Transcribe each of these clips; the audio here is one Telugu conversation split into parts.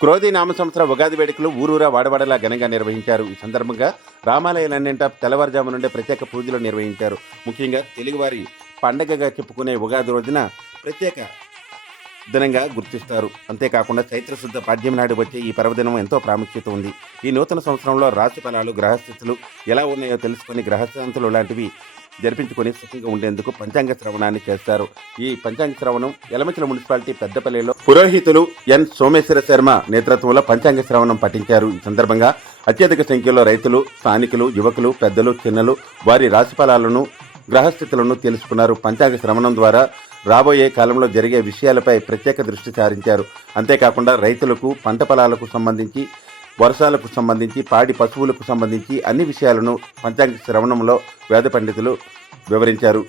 క్రోధి నామ సంవత్సర ఉగాది వేడుకలు ఊరూరా వాడవాడలా ఘనంగా నిర్వహించారు. ఈ సందర్భంగా రామాలయాలన్నింటా తెల్లవారుజాము నుండే ప్రత్యేక పూజలు నిర్వహించారు. ముఖ్యంగా తెలుగువారి పండగగా చెప్పుకునే ఉగాది రోజున ప్రత్యేక దినంగా గుర్తిస్తారు. అంతేకాకుండా చైత్రశుద్ధ పాడ్యం నాడు వచ్చే ఈ పర్వదినం ఎంతో ప్రాముఖ్యత ఉంది. ఈ నూతన సంవత్సరంలో రాశి ఫలాలు గ్రహస్థితులు ఎలా ఉన్నాయో తెలుసుకొని గ్రహశాంతులు లాంటివి జరిపించుకొని సుఖంగా ఉండేందుకు పంచాంగ శ్రవణాన్ని చేస్తారు. ఈ పంచాంగ శ్రవణం ఎలమచల మున్సిపాలిటీ పెద్దపల్లిలో పురోహితులు ఎన్ సోమేశ్వర శర్మ నేతృత్వంలో పంచాంగ శ్రవణం పఠించారు. ఈ సందర్భంగా అత్యధిక సంఖ్యలో రైతులు స్థానికులు యువకులు పెద్దలు చిన్నలు వారి రాశి ఫలాలను గ్రహస్థితులను తెలుసుకున్నారు. పంచాంగ శ్రవణం ద్వారా రాబోయే కాలంలో జరిగే విషయాలపై ప్రత్యేక దృష్టి సారించారు. అంతేకాకుండా రైతులకు పంట పొలాలకు సంబంధించి వర్షాలకు సంబంధించి పాడి పశువులకు సంబంధించి అన్ని విషయాలను పంచాంగ శ్రవణంలో వేద పండితులు వివరించారు.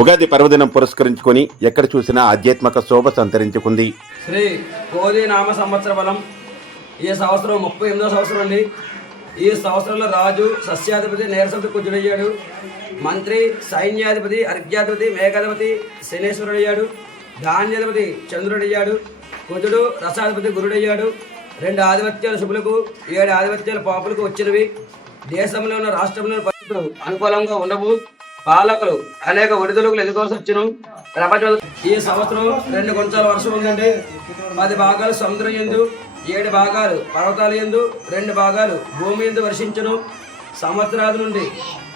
ఉగాది పర్వదినం పురస్కరించుకొని ఎక్కడ చూసినా ఆధ్యాత్మిక శోభ సంతరించుకుంది. శ్రీ కోది నామ సంవత్సర బలం ఈ సంవత్సరం ముప్పై ఎనిమిదో సంవత్సరం అండి. ఈ సంవత్సరంలో రాజు సస్యాధిపతి నీరసపతి కుజుడయ్యాడు మంత్రి సైన్యాధిపతి అర్ఘ్యాధిపతి మేఘాధిపతి శనేశ్వరుడయ్యాడు. ధాన్యాధిపతి చంద్రుడయ్యాడు. కుజుడు రసాధిపతి గురుడయ్యాడు. రెండు ఆధిపత్యాలు శుభులకు ఏడు ఆధిపత్యాలు పాపులకు వచ్చినవి. దేశంలో ఉన్న పరిస్థితులు అనుకూలంగా ఉండవు. పాలకులు అనేక ఒడిదుడుకులు ఎదుర్కోవాల్సి వచ్చును. ప్రపంచం ఈ సంవత్సరం రెండు కొంచాల వర్షం ఉందండి పది భాగాలు సముద్రం ఎందు ఏడు భాగాలు పర్వతాల ఎందు రెండు భాగాలు భూమి ఎందు వర్షించను. సంవత్సరాది నుండి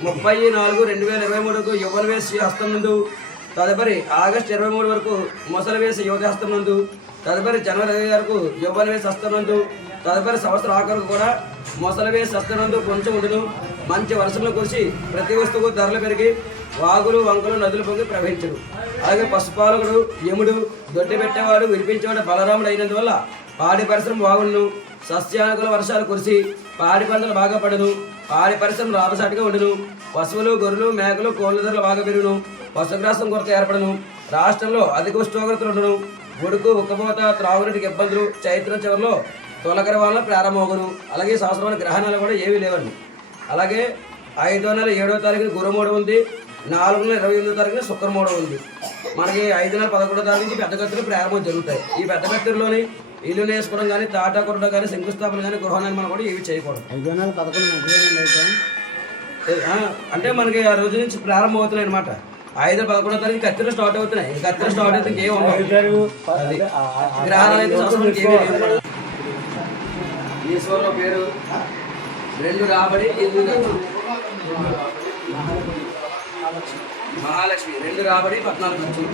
ముప్పై నాలుగు రెండు వేల ఇరవై మూడుకు యువన వేసి హస్తం నందు తదుపరి ఆగస్టు ఇరవై మూడు వరకు ముసలి వేసి యువతి హస్తం నందు తదుపరి జనవరి ఇరవై వరకు యువన వేసి హస్తం నందు తదుపరి సంవత్సరం ఆఖరుకు కూడా ముసలి వేసి హస్తం నందు కొంచెం ఉండును. మంచి వర్షంలో కురిసి ప్రతి వస్తువుకు ధరలు పెరిగి వాగులు వంకలు నదులు పొంగి ప్రవహించడు అలాగే పశుపాలకుడు యముడు దొడ్డి పెట్టేవాడు విడిపించేవాడు బలరాముడు అయినందువల్ల పాడి పరిశ్రమ బాగుండును. సస్యానుకూల వర్షాలు కురిసి పాడి పంటలు బాగా పడును. పాడి పరిశ్రమ రాబసాటిగా ఉండును. పశువులు గొర్రెలు మేకలు కోళ్ళ ధరలు బాగా పెరుగును. పశుగ్రాసం కొరత ఏర్పడను. రాష్ట్రంలో అధిక ఉష్ణోగ్రతలు ఉండును ఉడుకు ఉక్కపోత త్రాగునీటికి ఇబ్బందులు చైత్రం చివరిలో తొలకరి వల్ల ప్రారంభమవును అలాగే ఈ సంవత్సరమైన గ్రహణాలు కూడా ఏమీ లేవండి. అలాగే ఐదో నెల ఏడో తారీఖున గురుమూడు ఉంది. నాలుగు నెల ఇరవై ఎనిమిదో తారీఖున శుక్రమూడు ఉంది. మనకి ఐదు నెల పదకొండో తారీఖు నుంచి పెద్ద కత్తులు ప్రారంభం జరుగుతాయి. ఈ పెద్ద కత్తుల్లోని ఇల్లు వేసుకోవడం కానీ తాటా కొట్టడం కానీ శంకుస్థాపన కానీ గృహ నిర్మాణం కూడా ఏవి చేయకూడదు. ఐదో నెల పదకొండు అంటే మనకి ఆ రోజు నుంచి ప్రారంభం అవుతున్నాయి అనమాట ఐదు పదకొండో తారీఖు కత్తిలు స్టార్ట్ అవుతున్నాయి కత్తిలు స్టార్ట్ అయితే ఇంకేం ఉండవు అది. గ్రహాలు అయితే సంవత్సరానికి ఏమీ లేవు. ఈశ్వరుల పేరు రెండు రాబడి ఎనిమిది ఖర్చు మహాలక్ష్మి రెండు రాబడి పద్నాలుగు ఖర్చు